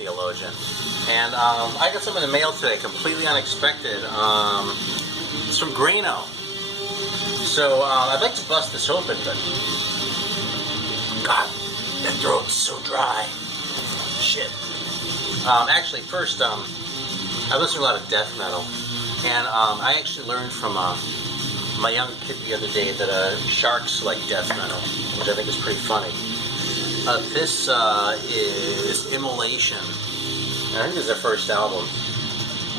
theologian. And I got something in the mail today, completely unexpected. It's from Greeno. So I'd like to bust this open, but God, that throat's so dry. Shit. Actually, first, I listen to a lot of death metal, and I actually learned from my young kid the other day that sharks like death metal, which I think is pretty funny. This is Immolation. I think this is their first album.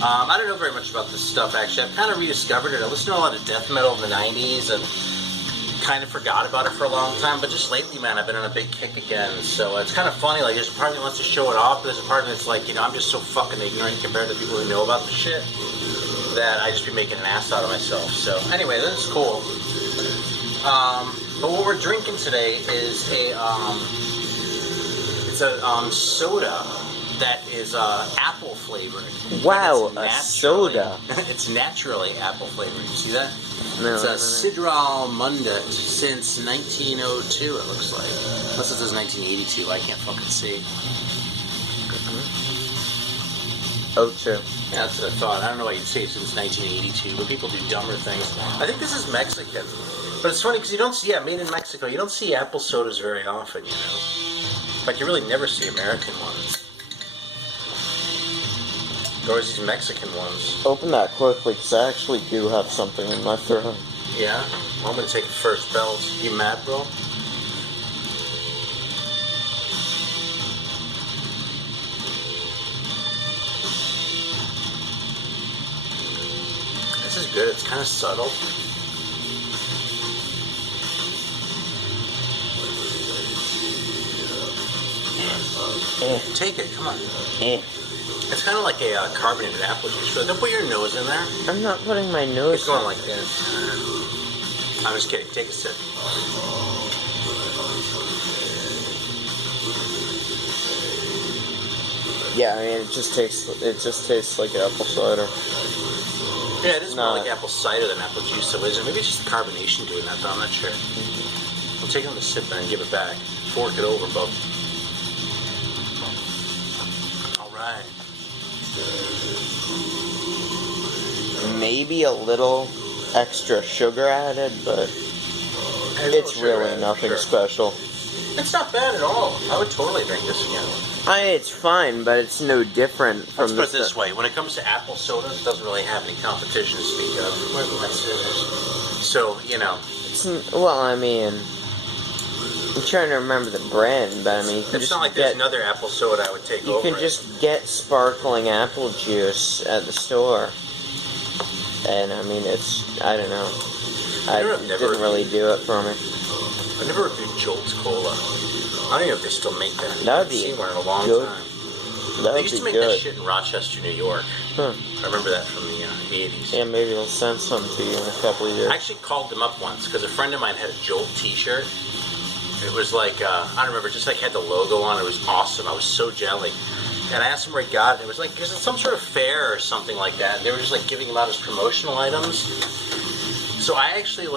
I don't know very much about this stuff, actually. I've kind of rediscovered it. I listened to a lot of death metal in the 90s and kind of forgot about it for a long time, but just lately, man, I've been on a big kick again. So it's kind of funny. Like, there's a part of me that wants to show it off, but there's a part of me that's like, you know, I'm just so fucking ignorant compared to people who know about the shit that I just be making an ass out of myself. So anyway, this is cool. But what we're drinking today is a soda that is apple flavored. Wow, a soda. It's naturally apple flavored. You see that? No, it's a Sidral Munda since 1902, it looks like. Unless it says 1982, I can't fucking see. Oh, true. Yeah, that's what I thought. I don't know why you'd say since 1982, but people do dumber things. I think this is Mexican. But it's funny because you don't see, yeah, made in Mexico, you don't see apple sodas very often, you know. But you really never see American ones. Or these Mexican ones. Open that quickly, because I actually do have something in my throat. Yeah? Well, I'm going to take it first, Bells. You mad, bro? This is good. It's kind of subtle. Take it. Come on. It's kind of like a carbonated apple juice. Don't put your nose in there. I'm not putting my nose. It's going like this. I'm just kidding. Take a sip. Yeah, I mean, it just tastes like apple cider. Yeah, it is more like apple cider than apple juice. So is it? Maybe it's just the carbonation doing that, but I'm not sure. We'll take another sip and give it back. Fork it over, bub. All right. Maybe a little extra sugar added, but it's really nothing special. It's not bad at all. I would totally drink this again. It's fine, but it's no different from Let's put it this way. When it comes to apple sodas, it doesn't really have any competition to speak of. So, you know. Well, I mean, I'm trying to remember the brand, but I mean, it's not like there's another apple soda I would take over. You can just get sparkling apple juice at the store. And I mean, I don't know. It didn't really do it for me. I never reviewed Jolt's Cola. I don't even know if they still make that. That would I've be seen one in a long good. time. They used to make that shit in Rochester, New York. Huh. I remember that from the 80s. Yeah, maybe they'll send some to you in a couple of years. I actually called them up once because a friend of mine had a Jolt t-shirt. It was like, I don't remember, just like had the logo on it. It was awesome. I was so jelly. And I asked him where he got it. It was like, there's some sort of fair or something like that. And they were just like giving them out as promotional items. So I actually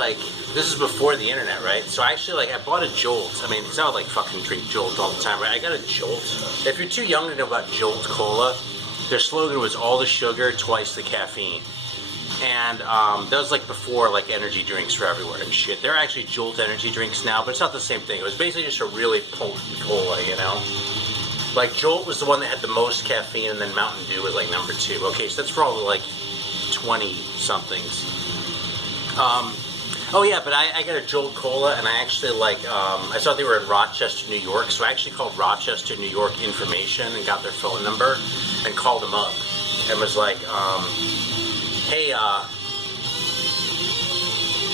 this is before the internet, right? So I actually I bought a Jolt. I mean, it's not like fucking drink Jolt all the time, right? I got a Jolt. If you're too young to know about Jolt Cola, their slogan was all the sugar, twice the caffeine. And that was before energy drinks were everywhere and shit. There are actually Jolt energy drinks now, but it's not the same thing. It was basically just a really potent cola, you know? Jolt was the one that had the most caffeine, and then Mountain Dew was number 2. Okay, so that's for all the 20-somethings. Oh yeah, but I got a Jolt Cola, and I actually I thought they were in Rochester, New York, so I actually called Rochester, New York Information and got their phone number and called them up and was like, hey,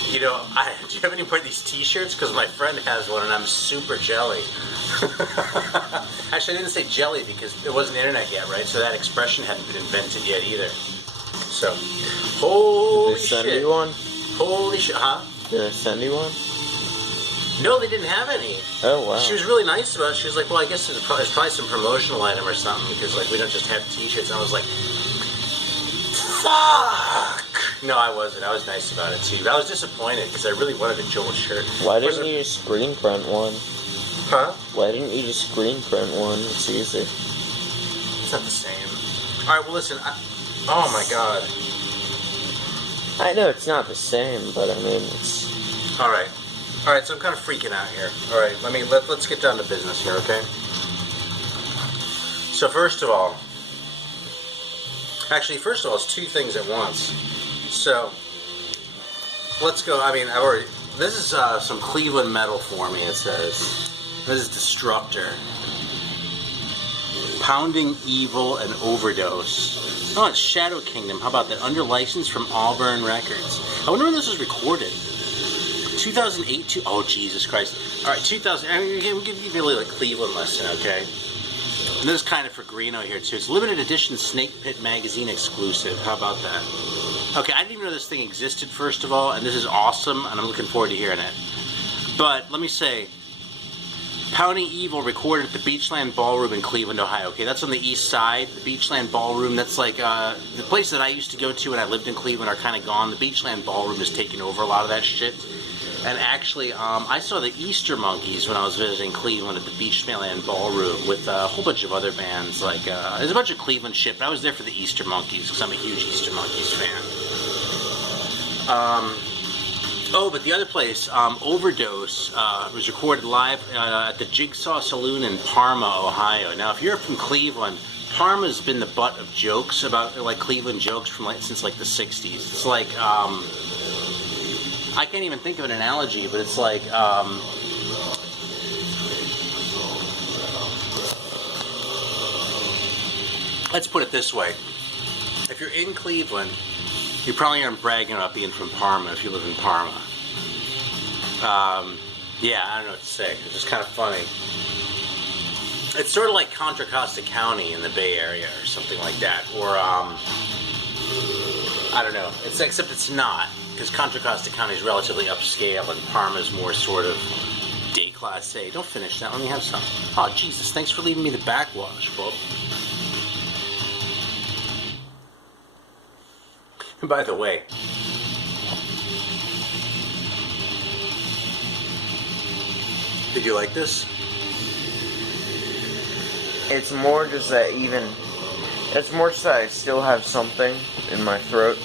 do you have any more of these t-shirts? Because my friend has one and I'm super jelly. Actually, I didn't say jelly because it wasn't internet yet, right? So that expression hadn't been invented yet either. So, holy shit. Did they send you one? Holy shit, huh? Did they send you one? No, they didn't have any. Oh, wow. She was really nice about it. She was like, well, I guess there's probably some promotional item or something because, we don't just have t-shirts. And I was like, fuck! No, I wasn't. I was nice about it, too. I was disappointed because I really wanted a Joel shirt. Why didn't you just screen print one? Huh? Why didn't you just screen print one? It's easy. It's not the same. All right, well, listen. Oh my God. I know it's not the same, but I mean, it's... All right, so I'm kind of freaking out here. All right, let's get down to business here, okay? So first of all, it's two things at once. So let's go. I mean, this is some Cleveland metal for me. It says this is Destructor, Pounding Evil and Overdose. Oh, it's Shadow Kingdom. How about that? Under license from Auburn Records. I wonder when this was recorded. 2008. Oh, Jesus Christ! All right, 2000. I mean, we give you really like Cleveland lesson, okay? And this is kind of for Greeno here too. It's limited edition Snake Pit magazine exclusive. How about that? Okay, I didn't even know this thing existed, first of all, and this is awesome, and I'm looking forward to hearing it. But let me say, Pounding Evil recorded at the Beachland Ballroom in Cleveland, Ohio. Okay, that's on the east side. The Beachland Ballroom, that's like the place that I used to go to when I lived in Cleveland are kind of gone. The Beachland Ballroom has taken over a lot of that shit. And actually, I saw the Easter Monkeys when I was visiting Cleveland at the Beachland Ballroom with a whole bunch of other bands. Like, there's a bunch of Cleveland shit, but I was there for the Easter Monkeys because I'm a huge Easter Monkeys fan. But the other place, Overdose, was recorded live at the Jigsaw Saloon in Parma, Ohio. Now, if you're from Cleveland, Parma's been the butt of jokes about, like, Cleveland jokes from, like, since, like, the 60s. It's like, I can't even think of an analogy, but it's like, let's put it this way. If you're in Cleveland, you probably aren't bragging about being from Parma if you live in Parma. Yeah, I don't know what to say. It's just kind of funny. It's sort of like Contra Costa County in the Bay Area or something like that. Or, I don't know. Except it's not. Because Contra Costa County is relatively upscale and Parma is more sort of day class A. Don't finish that. Let me have some. Oh, Jesus. Thanks for leaving me the backwash, Bob. And by the way, did you like this? It's more just that it's more just that I still have something in my throat.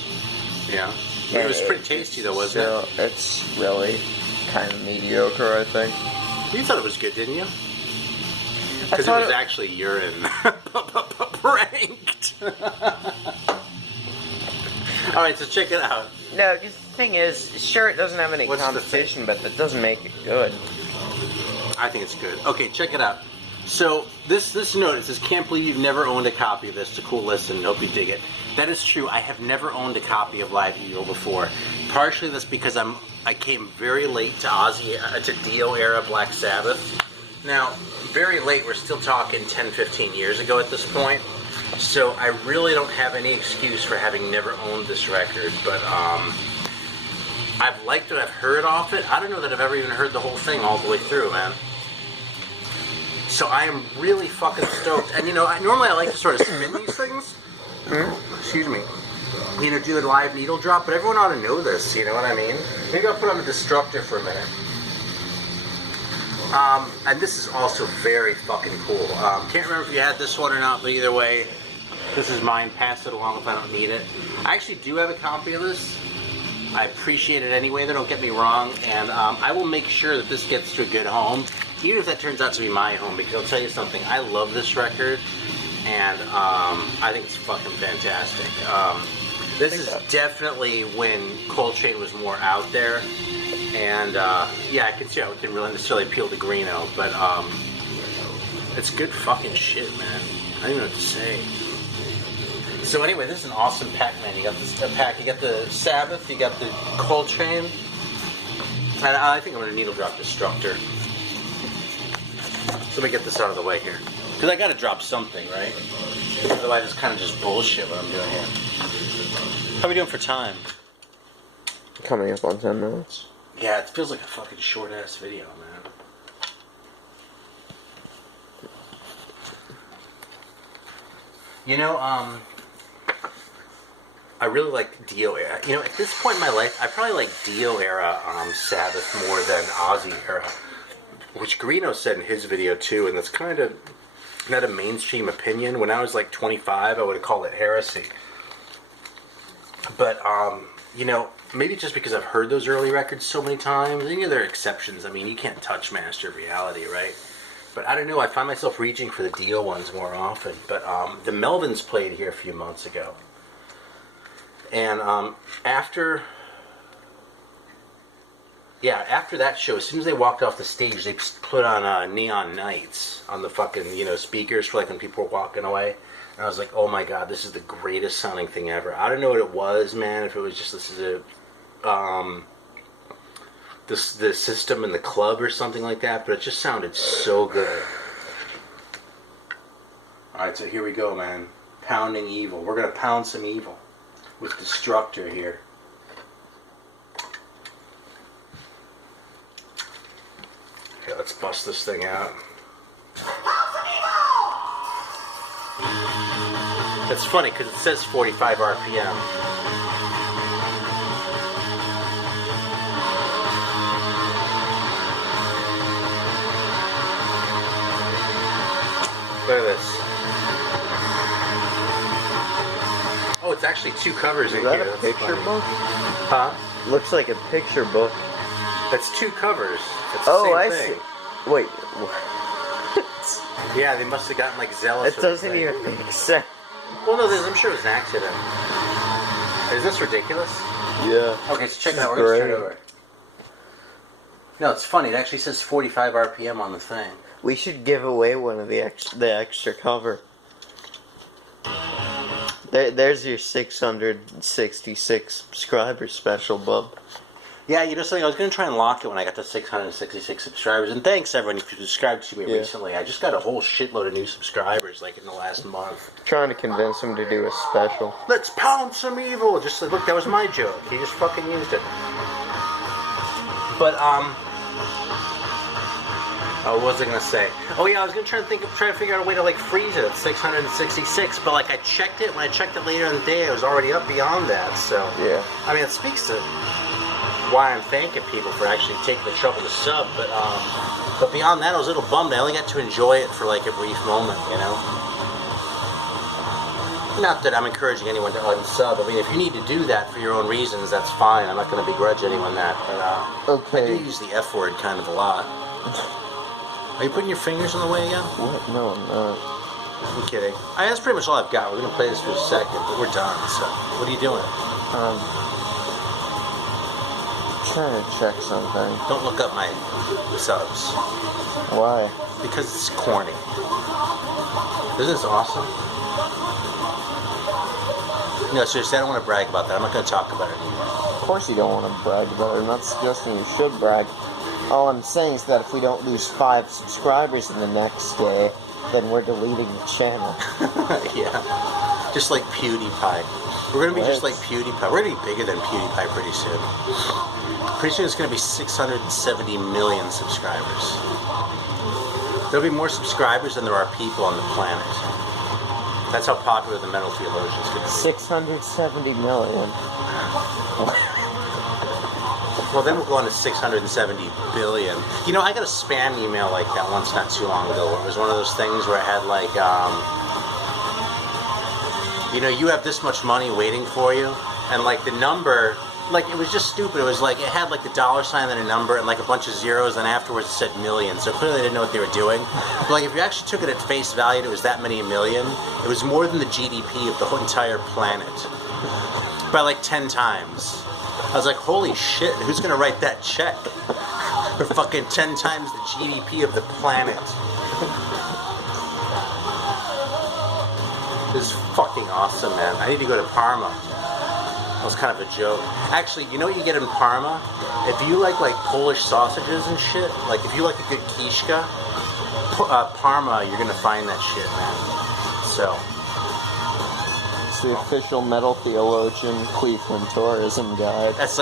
Yeah. It was pretty tasty though, wasn't it? It's really kind of mediocre, I think. You thought it was good, didn't you? Because it was actually urine. Pranked. Alright, so check it out. No, because the thing is, sure it doesn't have any competition, but that doesn't make it good. I think it's good. Okay, check it out. So, this note, it says, can't believe you've never owned a copy of this. It's a cool listen. Hope you dig it. That is true. I have never owned a copy of Live Eagle before. Partially that's because I came very late to Dio era Black Sabbath. Now, very late, we're still talking 10, 15 years ago at this point. So I really don't have any excuse for having never owned this record, but I've liked what I've heard off it. I don't know that I've ever even heard the whole thing all the way through, man. So I am really fucking stoked. And normally I like to sort of spin these things. Excuse me. Do the live needle drop, but everyone ought to know this, you know what I mean? Maybe I'll put on the Destructor for a minute. And this is also very fucking cool. Can't remember if you had this one or not, but either way, this is mine. Pass it along if I don't need it. I actually do have a copy of this. I appreciate it anyway, though, don't get me wrong, and I will make sure that this gets to a good home, even if that turns out to be my home, because I'll tell you something, I love this record, and I think it's fucking fantastic. This is definitely when Coltrane was more out there, and yeah, I can see how it didn't really necessarily appeal to Greeno, but it's good fucking shit, man. I don't even know what to say. So anyway, this is an awesome pack, man. You got this pack. You got the Sabbath. You got the Coltrane. And I think I'm gonna needle drop Destructor. So let me get this out of the way here, because I got to drop something, right? Otherwise, it's kind of just bullshit what I'm doing here. How are we doing for time? Coming up on 10 minutes. Yeah, it feels like a fucking short ass video, man. I really like Dio era. At this point in my life, I probably like Dio era Sabbath more than Ozzy era, which Greeno said in his video too, and that's kind of not a mainstream opinion. When I was like 25, I would have called it heresy. But, you know, maybe just because I've heard those early records so many times. And, you know, there are exceptions. I mean, you can't touch Master of Reality, right? But I don't know. I find myself reaching for the Dio ones more often. But the Melvins played here a few months ago. And after that show, as soon as they walked off the stage, they put on Neon Nights on the fucking, you know, speakers for like when people were walking away. And I was like, oh my god, this is the greatest sounding thing ever. I don't know what it was, man. If it was just the system in the club or something like that, but it just sounded so good. Alright, so here we go, man. Pounding evil. We're gonna pound some evil with Destructor here. Okay, let's bust this thing out. It's funny because it says 45 RPM. Look at this. Oh, it's actually two covers in here. Is that a picture book? Huh? Looks like a picture book. That's two covers. It's the same thing. See. Wait. Yeah, they must have gotten like zealous. It doesn't even make sense. Well, no, I'm sure it was an accident. Is this ridiculous? Yeah. Okay, so check it out. We're going to start over. No, it's funny. It actually says 45 RPM on the thing. We should give away one of the extra cover. There's your 666 subscriber special, bub. Yeah, you know something? I was going to try and lock it when I got to 666 subscribers. And thanks, everyone, if you subscribed to me recently. I just got a whole shitload of new subscribers, like, in the last month. Trying to convince them to do a special. Let's pound some evil! Just like, look, that was my joke. He just fucking used it. But, what was I going to say? Oh, yeah, I was going to try to figure out a way to, like, freeze it at 666. But, like, I checked it. When I checked it later in the day, it was already up beyond that, so. Yeah. I mean, it speaks to why I'm thanking people for actually taking the trouble to sub, but beyond that, I was a little bummed. I only got to enjoy it for like a brief moment, you know. Not that I'm encouraging anyone to unsub. I mean, if you need to do that for your own reasons, that's fine. I'm not going to begrudge anyone that, but okay. I do use the F word kind of a lot. Are you putting your fingers in the way again? What? No, I'm not. I'm kidding. That's pretty much all I've got. We're going to play this for a second, but we're done. So, what are you doing? Trying to check something. Don't look up my subs. Why? Because it's corny. Isn't this awesome? No, seriously, I don't want to brag about that. I'm not going to talk about it anymore. Of course you don't want to brag about it. I'm not suggesting you should brag. All I'm saying is that if we don't lose 5 subscribers in the next day, then we're deleting the channel. Yeah. Just like PewDiePie. We're going to be just like PewDiePie. We're going to be bigger than PewDiePie pretty soon. Pretty soon it's going to be 670 million subscribers. There'll be more subscribers than there are people on the planet. That's how popular the Metal Theologian's going to be. 670 million. Well, then we'll go on to 670 billion. You know, I got a spam email like that once not too long ago, where it was one of those things where it had like, you know, you have this much money waiting for you, and like the number, like it was just stupid. It was like, it had like the $sign and a number and like a bunch of zeros, and afterwards it said million, so clearly they didn't know what they were doing. But like if you actually took it at face value, it was that many million. It was more than the GDP of the whole entire planet. By like 10 times. I was like, holy shit, who's gonna write that check? For fucking 10 times the GDP of the planet. This is fucking awesome, man. I need to go to Parma. That was kind of a joke. Actually, you know what you get in Parma? If you like Polish sausages and shit, like if you like a good quiche, Parma, you're gonna find that shit, man. So. It's the official Metal Theologian Cleveland tourism guide. That's